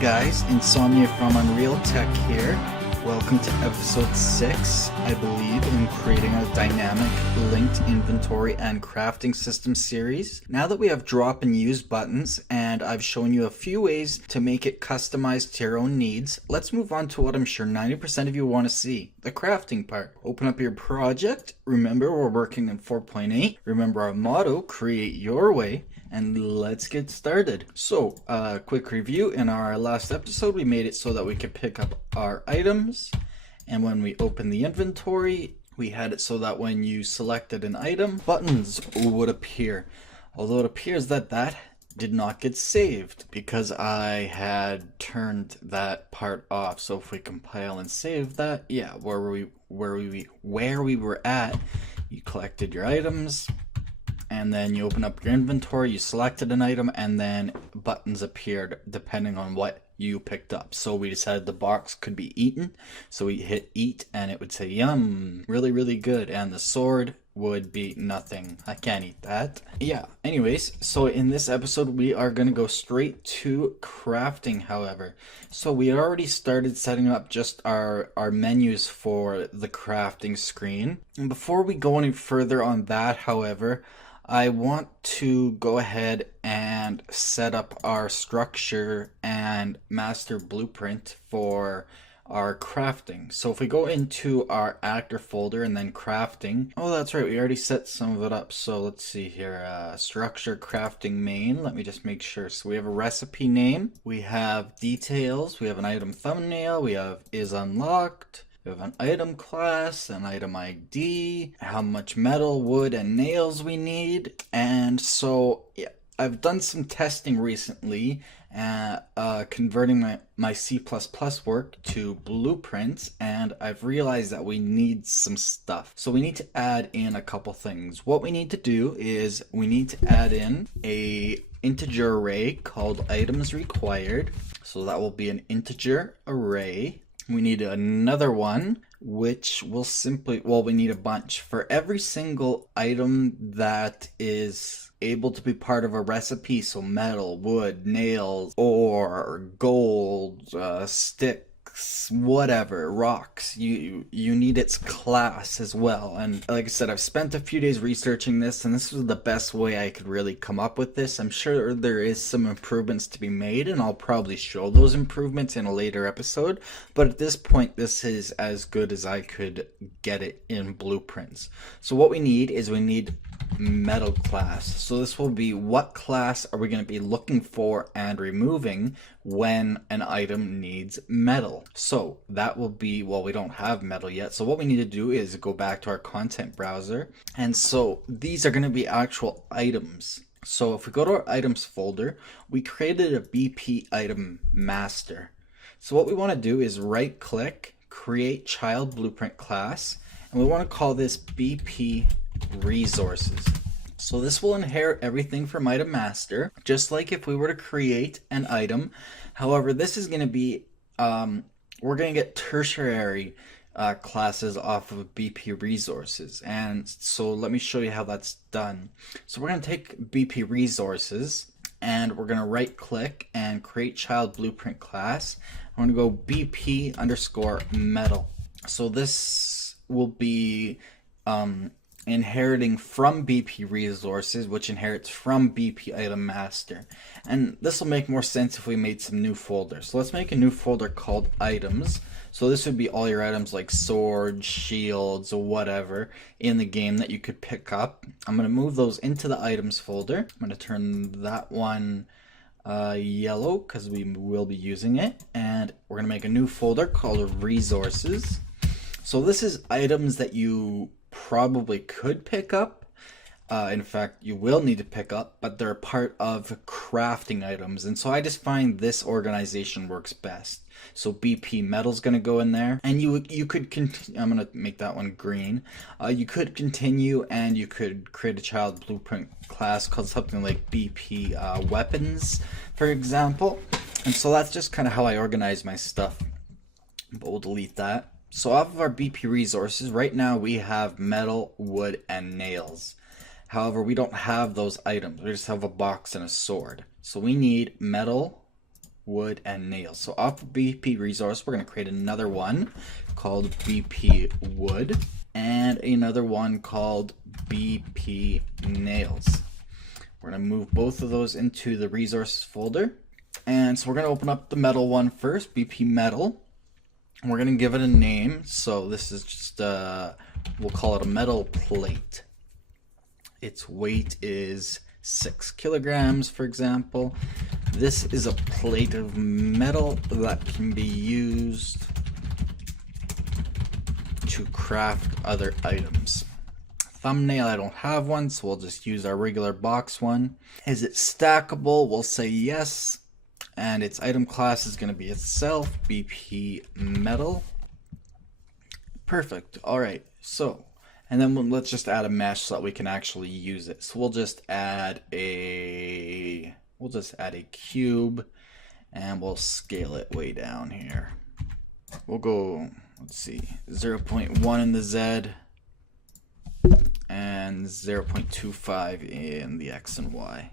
guys, Insomnia from Unreal Tech here. Welcome to episode 6, I believe, in creating a dynamic linked inventory and crafting system series. Now that we have drop and use buttons and I've shown you a few ways to make it customized to your own needs, let's move on to what I'm sure 90% of you want to see, the crafting part. Open up your project. Remember, we're working in 4.8. Remember our motto, create your way. And let's get started. So, quick review. In our last episode, we made it so that we could pick up our items. And when we open the inventory, we had it so that when you selected an item, buttons would appear. Although it appears that that did not get saved because I had turned that part off. So if we compile and save that, yeah, where we were at, you collected your items. And then you open up your inventory, you selected an item, and then buttons appeared depending on what you picked up. So we decided the box could be eaten. So we hit eat and it would say yum, really, really good. And the sword would be nothing. I can't eat that. Yeah, anyways, so in this episode we are going to go straight to crafting, however. So we had already started setting up just our menus for the crafting screen. And before we go any further on that, however, I want to go ahead and set up our structure and master blueprint for our crafting. So if we go into our actor folder and then crafting, oh that's right, we already set some of it up. So let's see here, structure crafting main, let me just make sure. So we have a recipe name, we have details, we have an item thumbnail, we have is unlocked, we have an item class, an item ID, how much metal, wood, and nails we need. And so yeah, I've done some testing recently, converting my C++ work to blueprints, and I've realized that we need some stuff. So we need to add in a couple things. What we need to do is we need to add in a integer array called items required. So that will be an integer array. We need another one, which will simply, well, we need a bunch. For every single item that is able to be part of a recipe, so metal, wood, nails, ore, gold, sticks, whatever, rocks, you need its class as well. And like I said, I've spent a few days researching this, and this was the best way I could really come up with this. I'm sure there is some improvements to be made, and I'll probably show those improvements in a later episode, but at this point this is as good as I could get it in blueprints. So what we need is we need metal class. So this will be what class are we going to be looking for and removing when an item needs metal. So that will be, well, we don't have metal yet. So what we need to do is go back to our content browser. And so these are going to be actual items. So if we go to our items folder, we created a BP item master. So what we want to do is right click, create child blueprint class, and we want to call this BP resources. So this will inherit everything from item master, just like if we were to create an item. However, this is going to be, we're going to get tertiary classes off of BP resources. And so let me show you how that's done. So we're going to take BP resources and we're going to right click and create child blueprint class. I'm going to go BP underscore metal. So this will be inheriting from BP resources, which inherits from BP item master. And this will make more sense if we made some new folders. So let's make a new folder called items. So this would be all your items like swords, shields, or whatever in the game that you could pick up. I'm going to move those into the items folder. I'm going to turn that one yellow because we will be using it. And we're going to make a new folder called resources. So this is items that you probably could pick up. In fact, you will need to pick up, but they're part of crafting items. And so I just find this organization works best. So BP metal's going to go in there, and you could continue. I'm going to make that one green. You could continue, and you could create a child blueprint class called something like BP weapons, for example. And so that's just kind of how I organize my stuff. But we'll delete that. So off of our BP resources, right now we have metal, wood, and nails. However, we don't have those items. We just have a box and a sword. So we need metal, wood, and nails. So off of BP resource, we're going to create another one called BP wood and another one called BP nails. We're going to move both of those into the resources folder. And so we're going to open up the metal one first, BP metal. And we're going to give it a name. So this is just, we'll call it a metal plate. Its weight is 6 kilograms, for example. This is a plate of metal that can be used to craft other items. Thumbnail, I don't have one, so we'll just use our regular box one. Is it stackable? We'll say yes. And its item class is going to be itself, BP metal. Perfect. All right. So, and then let's just add a mesh so that we can actually use it. So we'll just add a cube, and we'll scale it way down here. We'll go, let's see, 0.1 in the Z and 0.25 in the X and Y.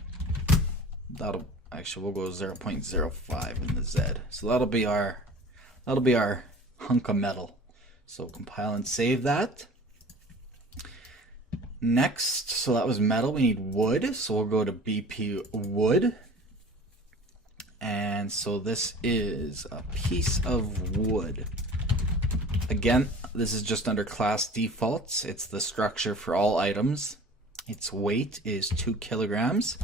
We'll go 0.05 in the Z. So that'll be our hunk of metal. So compile and save that. Next, so that was metal, we need wood. So we'll go to BP wood. And so this is a piece of wood. Again, this is just under class defaults. It's the structure for all items. Its weight is 2 kilograms.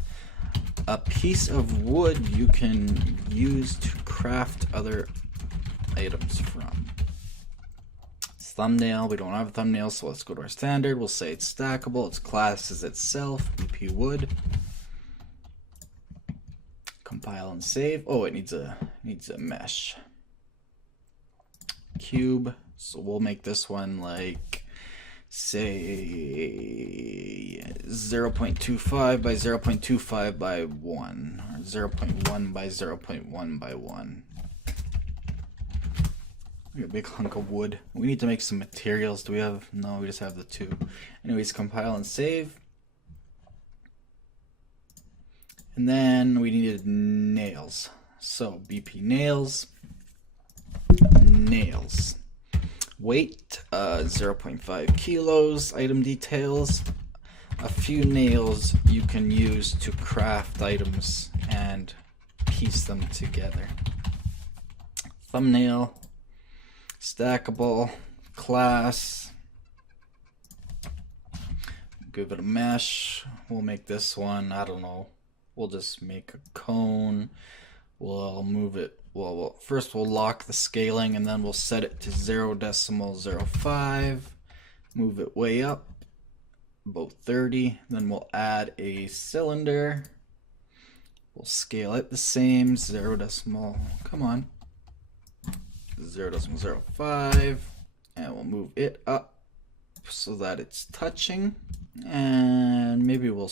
A piece of wood you can use to craft other items from. Thumbnail, we don't have a thumbnail, so let's go to our standard. We'll say it's stackable. Its class is itself, BP wood. Compile and save. Oh, it needs a mesh. Cube. So we'll make this one like, say, 0.25 by 0.25 by 1, or 0.1 by 0.1 by 1. A big hunk of wood. We need to make some materials. Do we have? No, we just have the 2. Anyways, compile and save. And then we needed nails. So BP nails. Nails. Weight 0.5 kilos. Item details. A few nails you can use to craft items and piece them together. Thumbnail. Stackable, class, give it a mesh. We'll make this one, I don't know, we'll just make a cone. We'll move it, well, first we'll lock the scaling and then we'll set it to 0.05, move it way up, about 30, then we'll add a cylinder. We'll scale it the same, 0.05, and we'll move it up so that it's touching, and maybe we'll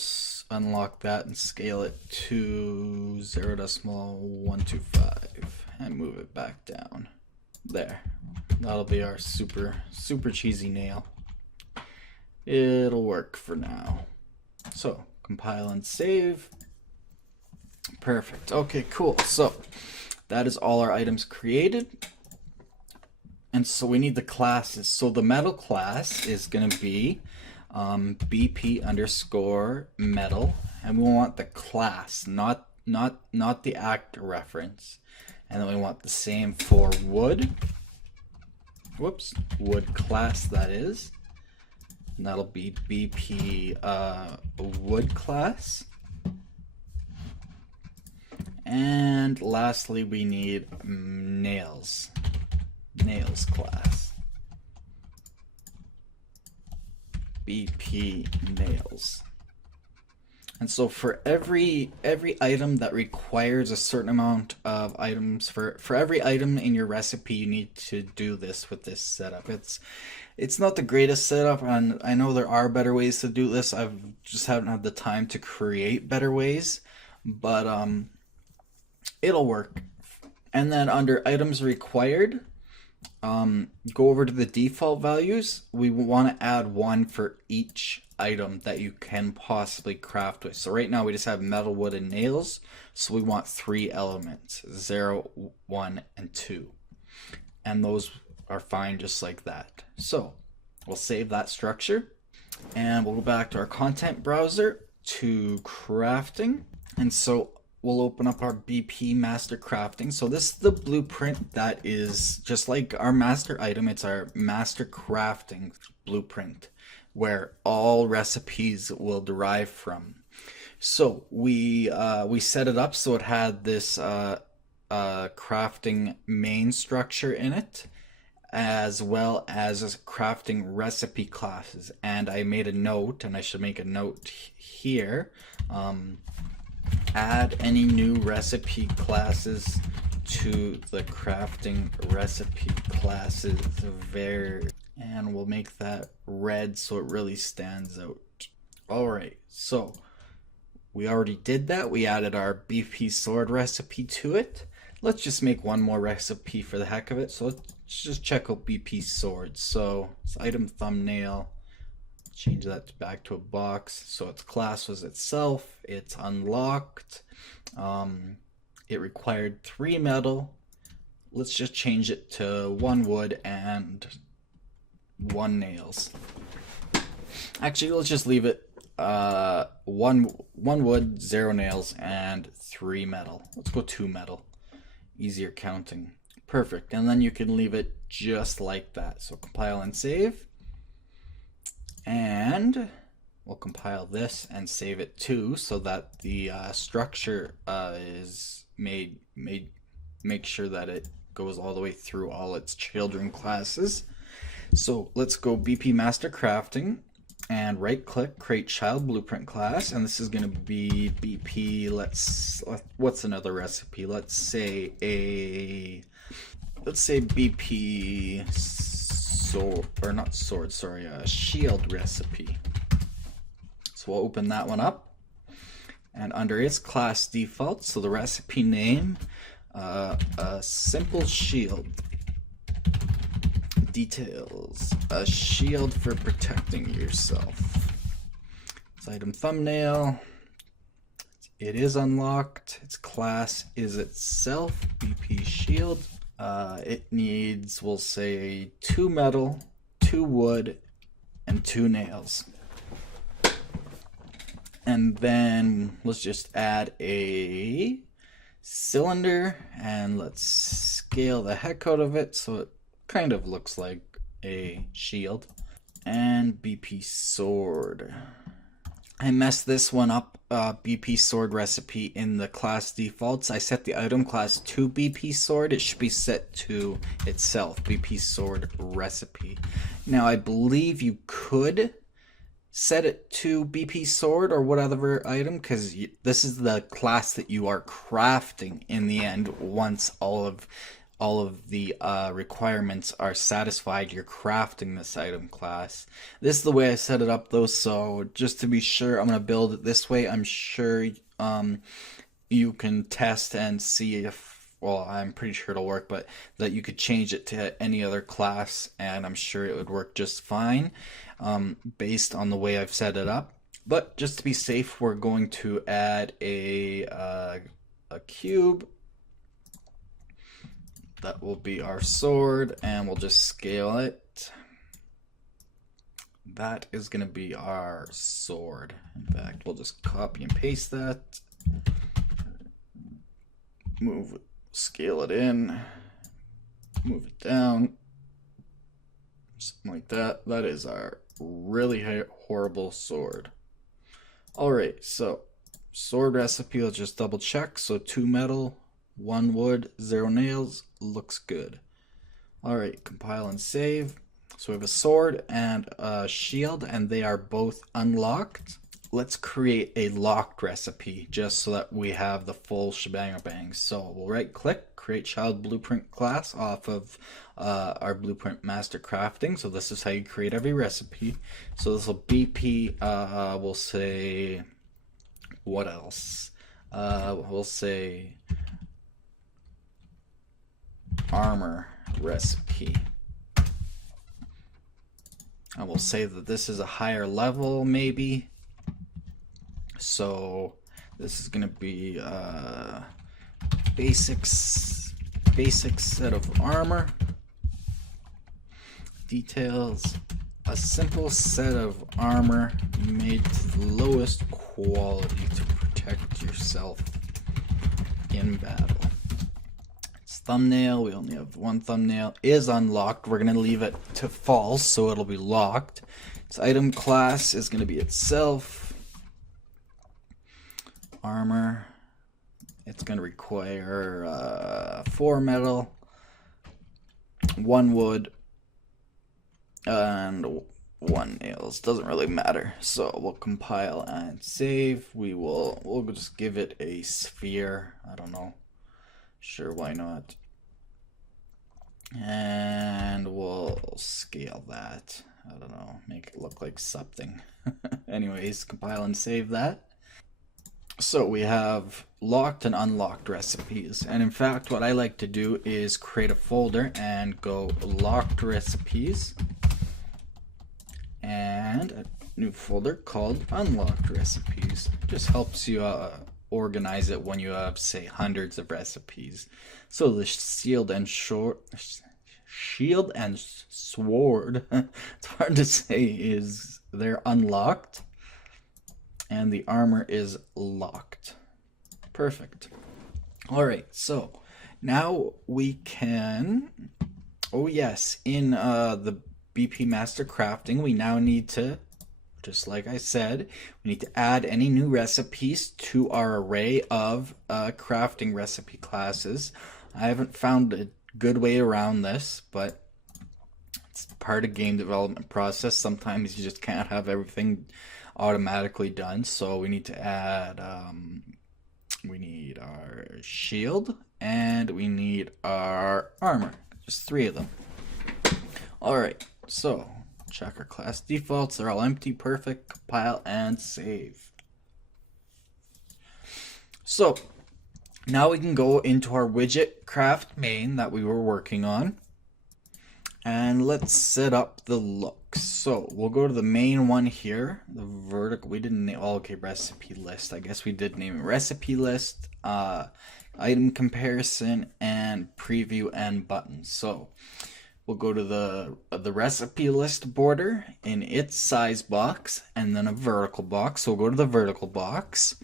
unlock that and scale it to 0.125 and move it back down. There, that'll be our super cheesy nail. It'll work for now. So compile and save. Perfect. Okay, cool. So that is all our items created. And so we need the classes. So the metal class is going to be BP underscore metal, and we want the class, not the actor reference. And then we want the same for wood. Whoops, wood class that is. And that'll be BP wood class. And lastly, we need nails. Nails class. BP nails. And so for every item that requires a certain amount of items, for every item in your recipe, you need to do this with this setup. It's not the greatest setup, and I know there are better ways to do this. I've just haven't had the time to create better ways, but it'll work. And then under items required, go over to the default values. We want to add one for each item that you can possibly craft with. So right now we just have metal, wood, and nails. So we want 3 elements, 0, 1, and 2. And those are fine just like that. So we'll save that structure and we'll go back to our content browser to crafting. And so we'll open up our BP master crafting. So this is the blueprint that is just like our master item. It's our master crafting blueprint where all recipes will derive from. So we set it up so it had this crafting main structure in it, as well as crafting recipe classes. And I made a note, and I should make a note here. Add any new recipe classes to the crafting recipe classes and we'll make that red so it really stands out. Alright, so we already did that. We added our BP sword recipe to it. Let's just make one more recipe for the heck of it. So let's just check out BP sword. So it's item thumbnail. Change that back to a box. So its class was itself. It's unlocked. It required 3 metal. Let's just change it to 1 wood and 1 nails. Actually, let's just leave it 1 wood, 0 nails, and 3 metal. Let's go 2 metal. Easier counting. Perfect. And then you can leave it just like that. So compile and save. And we'll compile this and save it too, so that the structure is make sure that it goes all the way through all its children classes. So let's go BP Master Crafting and right click, create child blueprint class, and this is going to be BP. What's another recipe? Let's say BP shield recipe. So we'll open that one up, and under its class default, so the recipe name, a simple shield. Details, a shield for protecting yourself. It's item thumbnail. It is unlocked. Its class is itself, BP shield. It needs, we'll say, 2 metal, 2 wood, and 2 nails. And then let's just add a cylinder and let's scale the heck out of it so it kind of looks like a shield. And BP sword. I messed this one up, BP sword recipe in the class defaults. I set the item class to BP sword. It should be set to itself, BP sword recipe. Now I believe you could set it to BP sword or whatever item, because this is the class that you are crafting in the end. Once all of the requirements are satisfied, you're crafting this item class. This is the way I set it up though, so just to be sure, I'm going to build it this way. I'm sure you can test and see if, well, I'm pretty sure it'll work, but that you could change it to any other class and I'm sure it would work just fine based on the way I've set it up. But just to be safe, we're going to add a cube. That will be our sword, and we'll just scale it. That is going to be our sword. In fact, we'll just copy and paste that. Scale it in. Move it down. Something like that. That is our really horrible sword. Alright, so sword recipe, let's just double check. So 2 metal, 1 wood, 0 nails, looks good. Alright, compile and save. So we have a sword and a shield, and they are both unlocked. Let's create a locked recipe just so that we have the full shebang bang. So we'll right click, create child blueprint class off of our blueprint master crafting. So this is how you create every recipe. So this will BP, we'll say, what else? We'll say armor recipe. I will say that this is a higher level maybe. So this is going to be basic set of armor. Details, a simple set of armor made to the lowest quality to protect yourself in battle. It's thumbnail, we only have one thumbnail, is unlocked. We're going to leave it to false, so it'll be locked. Its item class is going to be itself. Armor, it's going to require 4 metal, 1 wood, and 1 nails. Doesn't really matter. So we'll compile and save. We'll just give it a sphere. I don't know. Sure, why not? And we'll scale that. I don't know. Make it look like something. Anyways, compile and save that. So we have locked and unlocked recipes. And in fact, what I like to do is create a folder and go locked recipes. And a new folder called unlocked recipes. Just helps you organize it when you have, say, hundreds of recipes. So the shield and sword, it's hard to say, is they're unlocked, and the armor is locked. Perfect. All right, so now we can, oh yes, in the BP Master Crafting, we now need to, just like I said, we need to add any new recipes to our array of crafting recipe classes. I haven't found a good way around this, but it's part of game development process. Sometimes you just can't have everything automatically done, so we need to add, we need our shield and we need our armor, just 3 of them. All right. So, check our class defaults. They're all empty. Perfect. Compile and save. So, now we can go into our widget craft main that we were working on. And let's set up the looks. So, we'll go to the main one here. The vertical. We didn't name. Oh, okay, recipe list. I guess we did name it recipe list. Item comparison and preview and buttons. So, we'll go to the recipe list border in its size box and then a vertical box. So we'll go to the vertical box.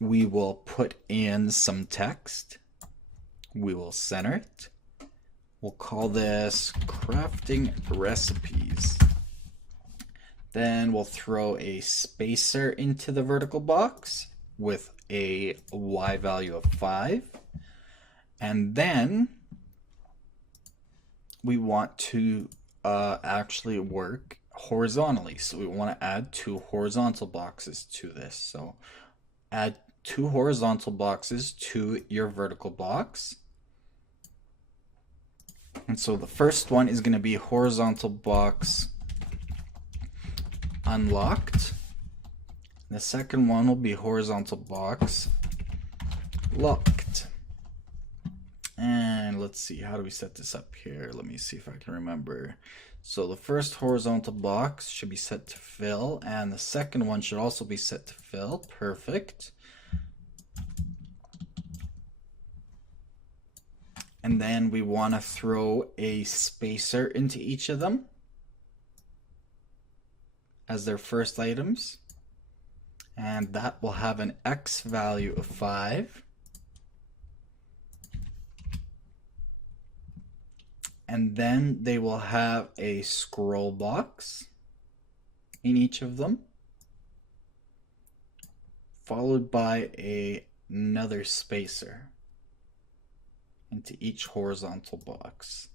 We will put in some text. We will center it. We'll call this crafting recipes. Then we'll throw a spacer into the vertical box with a Y value of 5. And then we want to actually work horizontally. So we want to add 2 horizontal boxes to this. So add 2 horizontal boxes to your vertical box. And so the first one is going to be horizontal box unlocked. The second one will be horizontal box locked. And let's see, how do we set this up here? Let me see if I can remember. So the first horizontal box should be set to fill, and the second one should also be set to fill. Perfect. And then we want to throw a spacer into each of them as their first items. And that will have an X value of 5. And then they will have a scroll box in each of them, followed by another spacer into each horizontal box.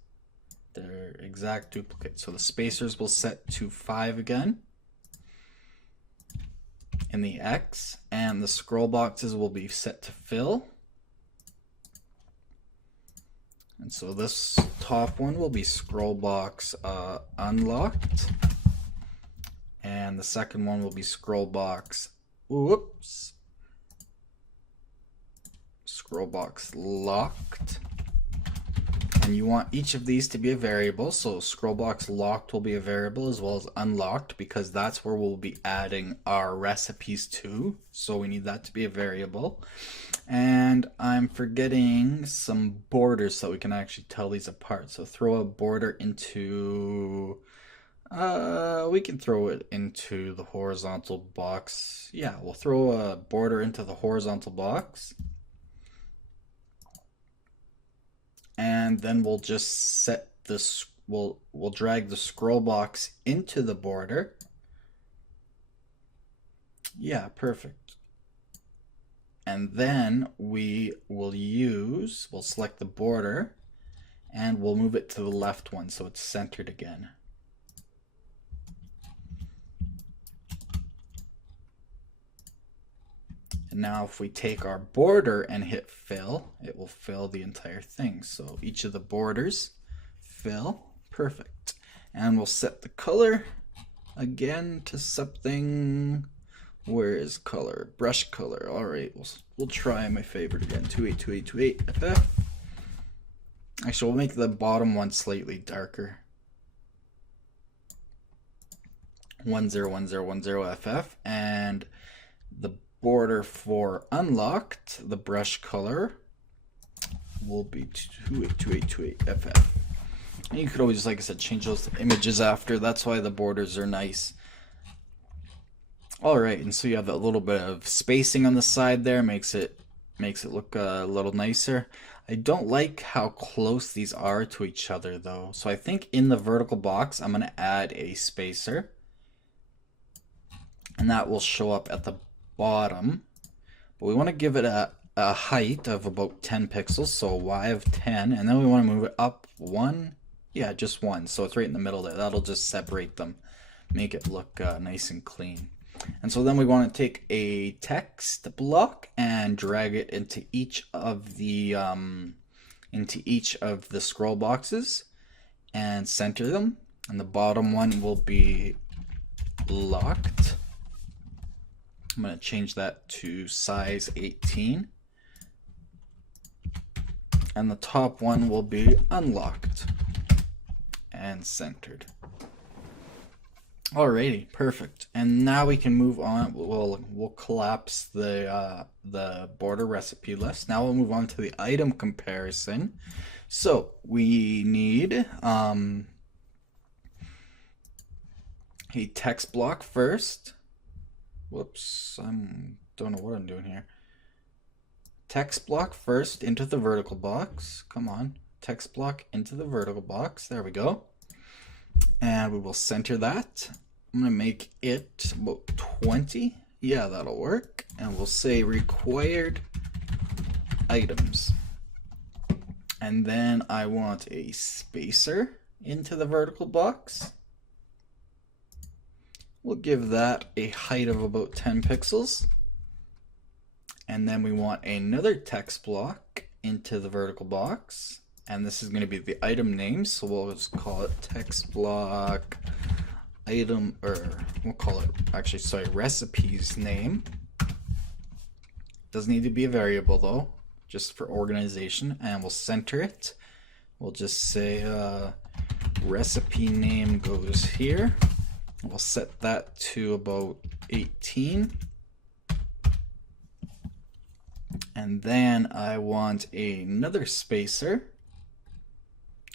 They're exact duplicates. So the spacers will set to 5 again in the X, and the scroll boxes will be set to fill. And so this top one will be scroll box unlocked, and the second one will be scroll box, scroll box locked, And you want each of these to be a variable. So scroll box locked will be a variable as well as unlocked, because that's where we'll be adding our recipes to. So we need that to be a variable. And I'm forgetting some borders so we can actually tell these apart. So throw a border into, we can throw it into the horizontal box. Yeah, we'll throw a border into the horizontal box. And then we'll just set this, we'll drag the scroll box into the border. Yeah, perfect. And then we'll select the border and we'll move it to the left one so it's centered again. And now if we take our border and hit fill, it will fill the entire thing. So each of the borders fill, perfect. And we'll set the color again to something, where is color? Brush color. All right, we'll try my favorite again, 282828 FF. Actually, we'll make the bottom one slightly darker. 101010 FF, and the border for unlocked, the brush color will be 282828 FF. And you could always, like I said, change those to images after. That's why the borders are nice. All right, and so you have that little bit of spacing on the side there, makes it look a little nicer. I don't like how close these are to each other though. So I think in the vertical box, I'm gonna add a spacer, and that will show up at the bottom. But we want to give it a height of about 10 pixels, so Y of 10, and then we want to move it up one, yeah, just one, so it's right in the middle there. That'll just separate them, make it look nice and clean. And so then we want to take a text block and drag it into each of the scroll boxes and center them. And the bottom one will be locked. I'm going to change that to size 18. And the top one will be unlocked and centered. Alrighty, perfect. And now we can move on. We'll collapse the border recipe list. Now we'll move on to the item comparison. So we need a text block first. Whoops, don't know what I'm doing here. Text block first into the vertical box. Come on, text block into the vertical box. There we go. And we will center that. I'm gonna make it about 20. Yeah, that'll work. And we'll say required items. And then I want a spacer into the vertical box. We'll give that a height of about 10 pixels. And then we want another text block into the vertical box. And this is going to be the item name, so we'll just call it text block item, or we'll call it, actually, sorry, recipes name. Doesn't need to be a variable though, just for organization. And we'll center it. We'll just say recipe name goes here. We'll set that to about 18. And then I want another spacer.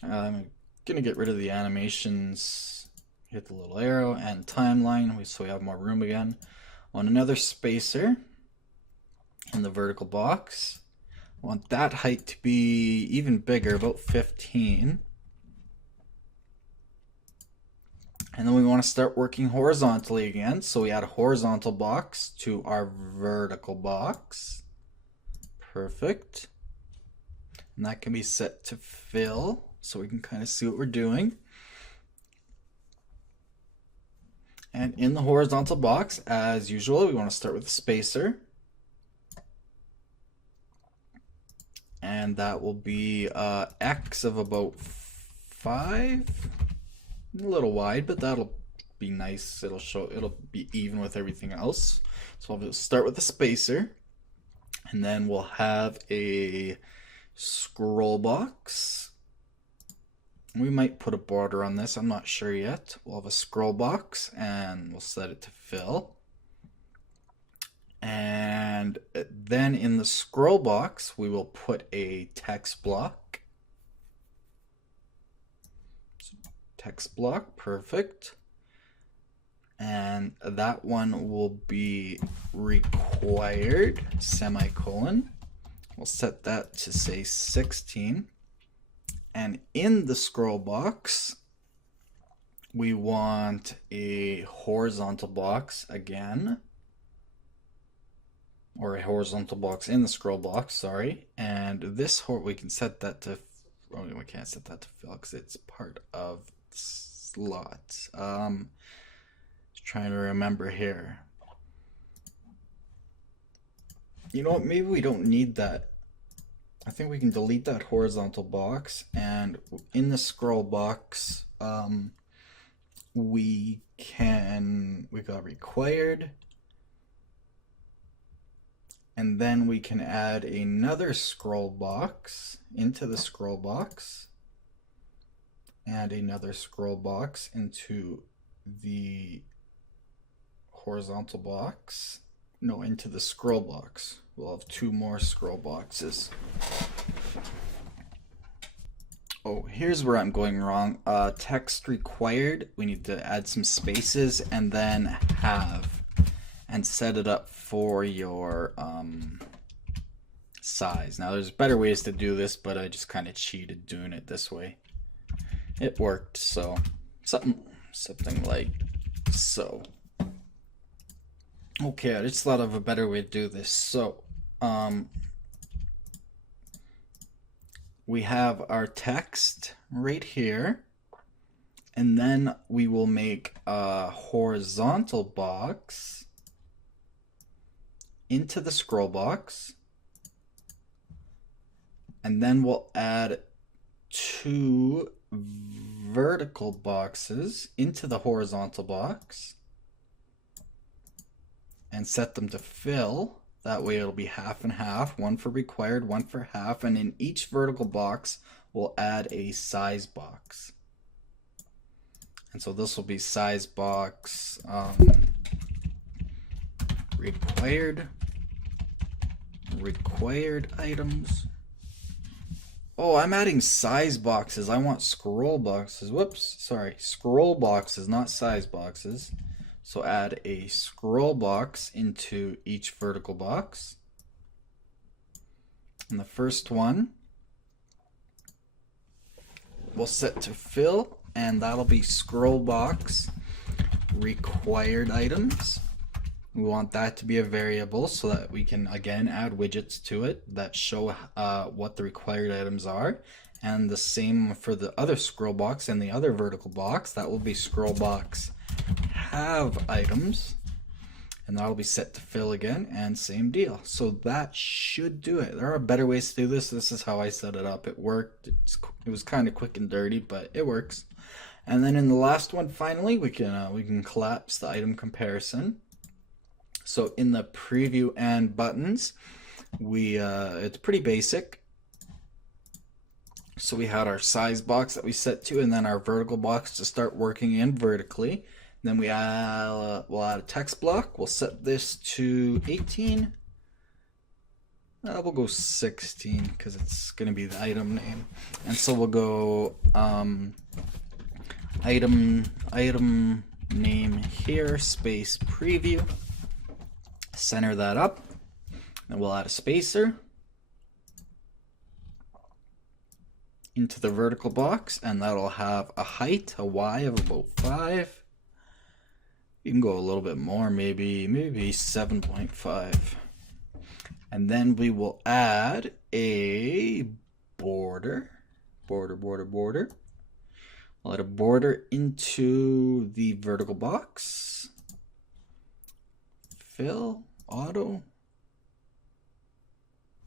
I'm gonna get rid of the animations, hit the little arrow, and timeline, so we have more room again. I want another spacer in the vertical box. I want that height to be even bigger, about 15. And then we want to start working horizontally again, so we add a horizontal box to our vertical box. Perfect. And that can be set to fill, so we can kind of see what we're doing. And in the horizontal box, as usual, we want to start with a spacer. And that will be X of about 5. A little wide, but that'll be nice. It'll be even with everything else. So I'll just start with a spacer. And then we'll have a scroll box. We might put a border on this, I'm not sure yet. We'll have a scroll box and we'll set it to fill. And then in the scroll box, we will put a text block. Text block, perfect. And that one will be required, semicolon. We'll set that to say 16. And in the scroll box, we want a horizontal box again. Or a horizontal box in the scroll box, sorry. And this, we can set that to, oh, we can't set that to fill because it's part of the slot. Just trying to remember here. You know what, maybe we don't need that. I think we can delete that horizontal box, and in the scroll box, we got required, and then we can add another scroll box into the scroll box, add another scroll box into the horizontal box, no, into the scroll box. We'll have two more scroll boxes. Oh, here's where I'm going wrong. Text required, we need to add some spaces and then have, and set it up for your size. Now there's better ways to do this, but I just kind of cheated doing it this way. It worked, so something like so. Okay, I just thought of a better way to do this. So we have our text right here, and then we will make a horizontal box into the scroll box, and then we'll add two vertical boxes into the horizontal box and set them to fill. That way it'll be half and half, one for required, one for half, and in each vertical box we'll add a size box. And so this will be size box required items. Oh, I'm adding size boxes. I want scroll boxes. Whoops, sorry, scroll boxes, not size boxes. So add a scroll box into each vertical box. And the first one we'll set to fill, and that'll be scroll box required items. We want that to be a variable so that we can again add widgets to it that show what the required items are. And the same for the other scroll box and the other vertical box. That will be scroll box have items, and that'll be set to fill again, and same deal. So that should do it. There are better ways to do this. This is how I set it up. It worked. It was kind of quick and dirty, but it works. And then in the last one, finally, we can collapse the item comparison. So in the preview and buttons, it's pretty basic. So we had our size box that we set to, and then our vertical box to start working in vertically. Then we'll add a text block. We'll set this to 18. We'll go 16 because it's going to be the item name. And so we'll go item name here, space preview. Center that up. And we'll add a spacer into the vertical box, and that'll have a height, a Y of about 5. You can go a little bit more, maybe 7.5. And then we will add a border. We'll add a border into the vertical box. Fill, auto.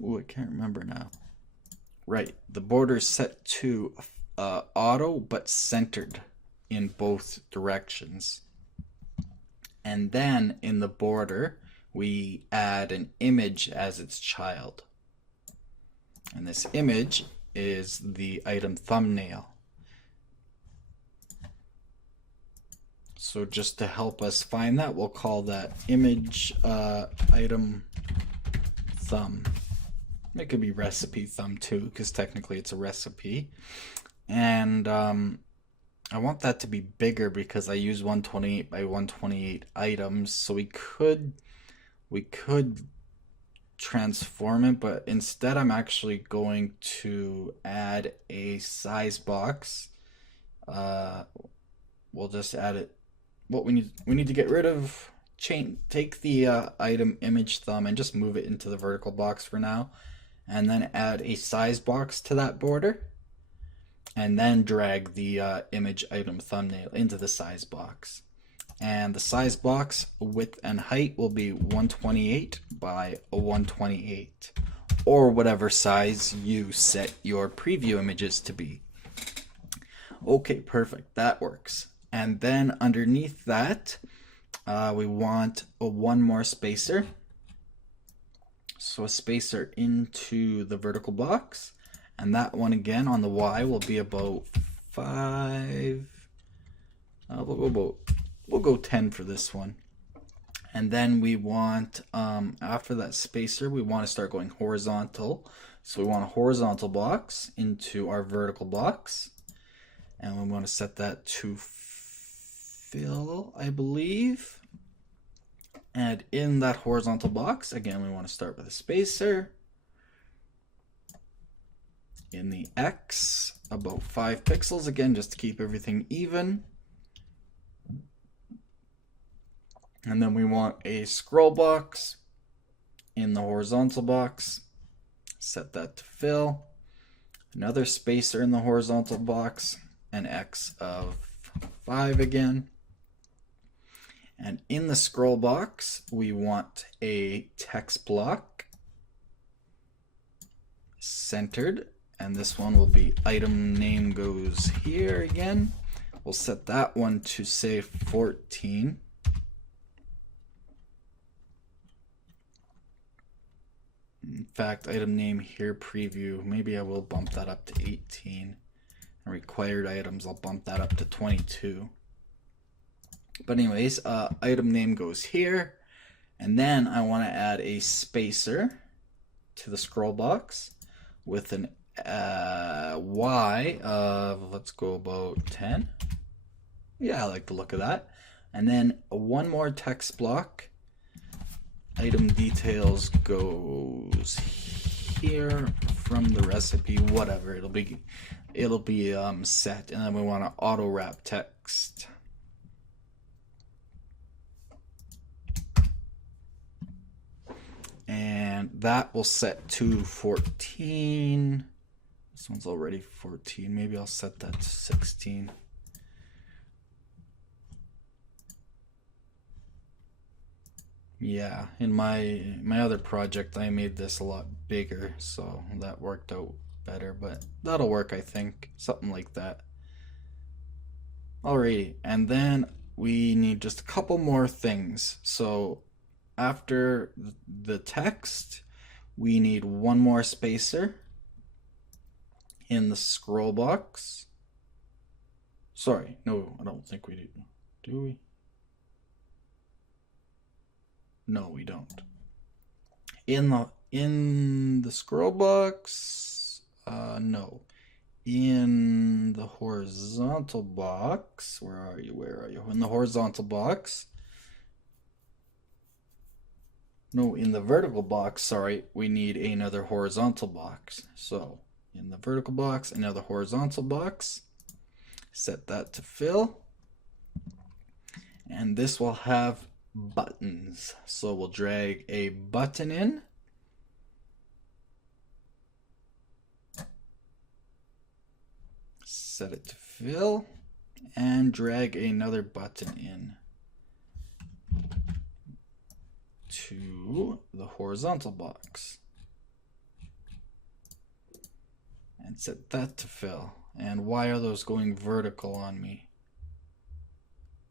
Ooh, I can't remember now. Right, the border is set to auto, but centered in both directions. And then in the border, we add an image as its child. And this image is the item thumbnail. So just to help us find that, we'll call that image item thumb. It could be recipe thumb too, because technically it's a recipe. And I want that to be bigger because I use 128 by 128 items, so we could transform it, but instead I'm actually going to add a size box. We'll just add it. What we need to get rid of, take the item image thumb and just move it into the vertical box for now, and then add a size box to that border, and then drag the image item thumbnail into the size box. And the size box width and height will be 128 by 128, or whatever size you set your preview images to be. Okay, perfect, that works. And then underneath that, we want one more spacer. So a spacer into the vertical box, and that one again on the Y will be about 5. We'll go 10 for this one. And then we want, after that spacer, we want to start going horizontal. So we want a horizontal box into our vertical box. And we want to set that to fill, I believe. And in that horizontal box, again, we want to start with a spacer. In the X, about 5 pixels, again, just to keep everything even. And then we want a scroll box in the horizontal box. Set that to fill. Another spacer in the horizontal box, an X of 5 again. And in the scroll box, we want a text block centered, and this one will be item name goes here again. We'll set that one to say 14. In fact, item name here preview, maybe I will bump that up to 18. And required items, I'll bump that up to 22. But anyways, item name goes here, and then I want to add a spacer to the scroll box with an Y of, let's go about 10. Yeah, I like the look of that. And then one more text block. Item details goes here from the recipe, whatever it'll be set, and then we want to auto wrap text. And that will set to 14. This one's already 14. Maybe I'll set that to 16. Yeah, in my other project, I made this a lot bigger, so that worked out better, but that'll work, I think. Something like that. Alrighty, and then we need just a couple more things. So after the text, we need one more spacer in the scroll box. Sorry, no, I don't think we do. Do we? No, we don't. In the scroll box, no. In the horizontal box, where are you? In the horizontal box. No, in the vertical box, sorry, we need another horizontal box. So in the vertical box, another horizontal box. Set that to fill. And this will have buttons. So we'll drag a button in. Set it to fill. And drag another button in to the horizontal box. And set that to fill. And why are those going vertical on me?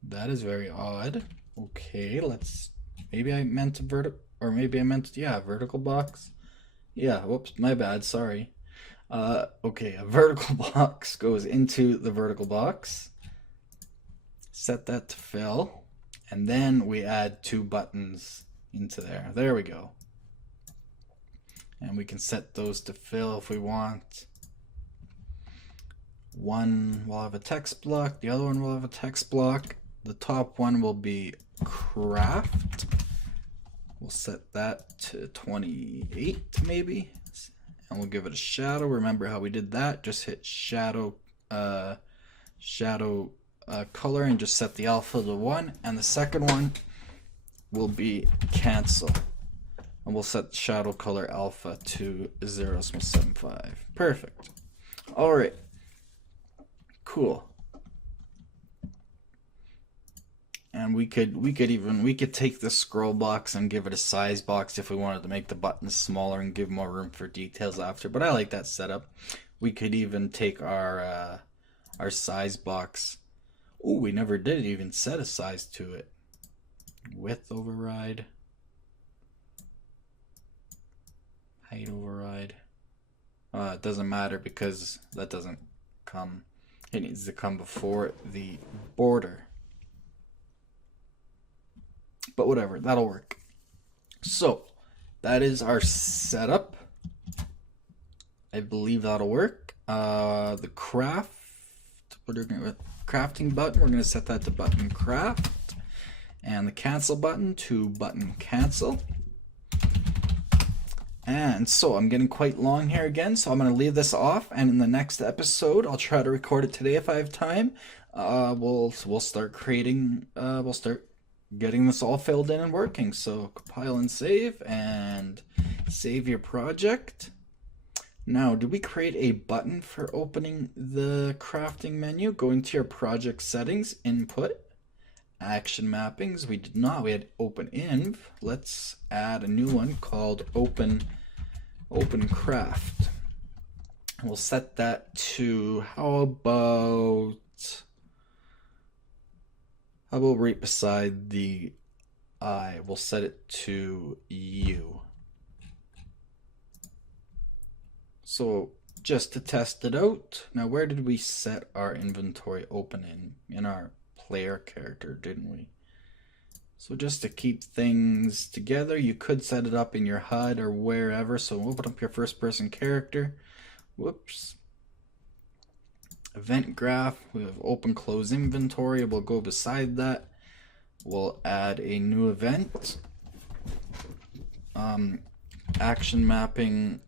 That is very odd. Okay, maybe I meant vertical box. Yeah, whoops, my bad, sorry. Okay, a vertical box goes into the vertical box. Set that to fill, and then we add 2 buttons into there. There we go. And we can set those to fill if we want. One will have a text block, the other one will have a text block. The top one will be craft. We'll set that to 28 maybe, and we'll give it a shadow. Remember how we did that? Just hit shadow color and just set the alpha to 1. And the second one will be cancel, and we'll set shadow color alpha to 0.75. Perfect. All right. Cool. And we could take the scroll box and give it a size box if we wanted to make the buttons smaller and give more room for details after, but I like that setup. We could even take our size box. Oh, we never did even set a size to it. Width override. Height override. It doesn't matter because that doesn't come. It needs to come before the border. But whatever, that'll work. So that is our setup. I believe that'll work. The craft, what are we with? Crafting button, we're going to set that to button craft, and the cancel button to button cancel. And so I'm getting quite long here again, so I'm going to leave this off, and in the next episode I'll try to record it today if I have time. We'll start creating, we'll start getting this all filled in and working. So compile and save your project. Now, did we create a button for opening the crafting menu? Go into your project settings, input, action mappings. We did not. We had open inv. Let's add a new one called open craft. We'll set that to how about right beside the I? We'll set it to U. So just to test it out. Now, where did we set our inventory open in our player character, didn't we? So just to keep things together, you could set it up in your HUD or wherever. So open up your first person character. Whoops. Event graph, we have open close inventory. We'll go beside that. We'll add a new event. Action mapping,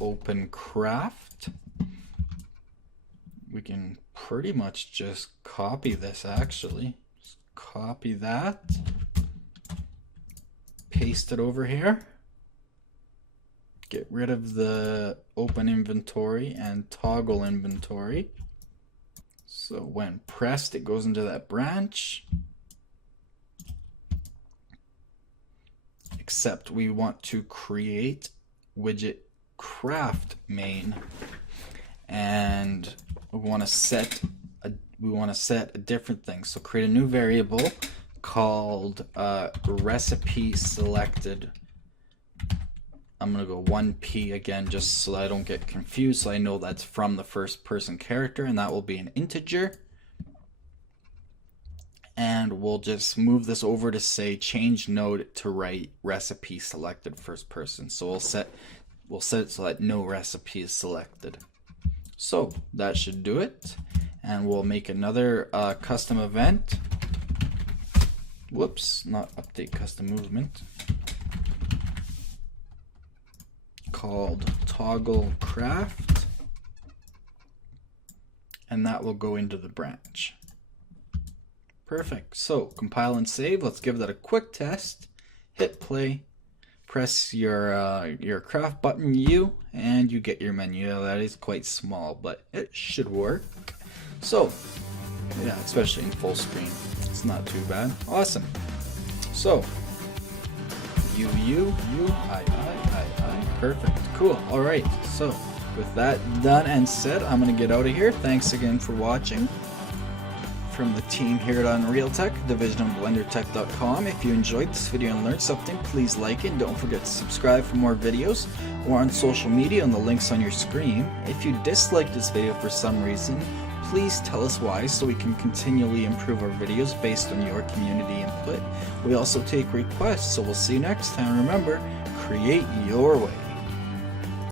open craft. We can pretty much just copy this actually. Just copy that. Paste it over here. Get rid of the open inventory and toggle inventory. So when pressed, it goes into that branch. Except we want to create widget craft main, and we want to set a different thing. So create a new variable called recipe selected. I'm gonna go 1p again just so I don't get confused, so I know that's from the first person character, and that will be an integer. And we'll just move this over to say change node to write recipe selected first person. So we'll set it so that no recipe is selected. So that should do it. And we'll make another custom event. Whoops, not update custom movement. Called toggle craft. And that will go into the branch. Perfect. So compile and save. Let's give that a quick test. Hit play. Press your craft button U, and you get your menu. That is quite small, but it should work. So yeah, especially in full screen, it's not too bad. Awesome. So U I. Perfect. Cool. All right. So with that done and said, I'm gonna get out of here. Thanks again for watching. From the team here at Unreal Tech, division of BlenderTech.com. If you enjoyed this video and learned something, please like it and don't forget to subscribe for more videos, or on social media on the links on your screen. If you disliked this video for some reason, Please tell us why so we can continually improve our videos based on your community input. We also take requests, so we'll see you next time. Remember, create your way.